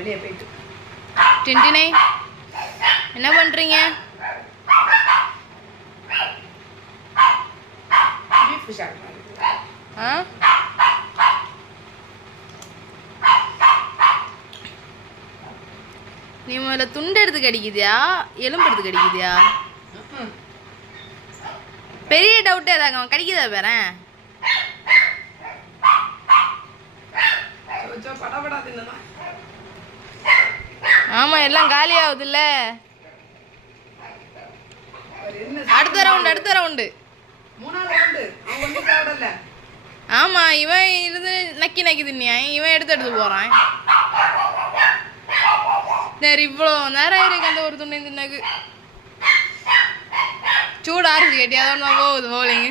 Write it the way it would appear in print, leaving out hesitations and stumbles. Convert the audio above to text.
வெளியே போயிட்டு 29 என்ன பண்றீங்க? நீ முதல்ல துண்டு எடுத்து கடிக்குதியா எலும்பு எடுத்து கடிக்குதியா? பெரிய டவுட்டே ஏதாங்க அவன் கடிக்குதா பேரன்? ஆமா எல்லாம் காலி ஆகுதுல்ல. அடுத்த ரவுண்டு ஆமா இவன் இருந்து நக்கி தின்னியா இவன் எடுத்து போறான். சரி இவ்வளோ நேரம் இருக்கு அந்த ஒரு துணி தின்னக்கு சூடு ஆரஞ்சு கேட்டியா? அதோட போகுது போலிங்க.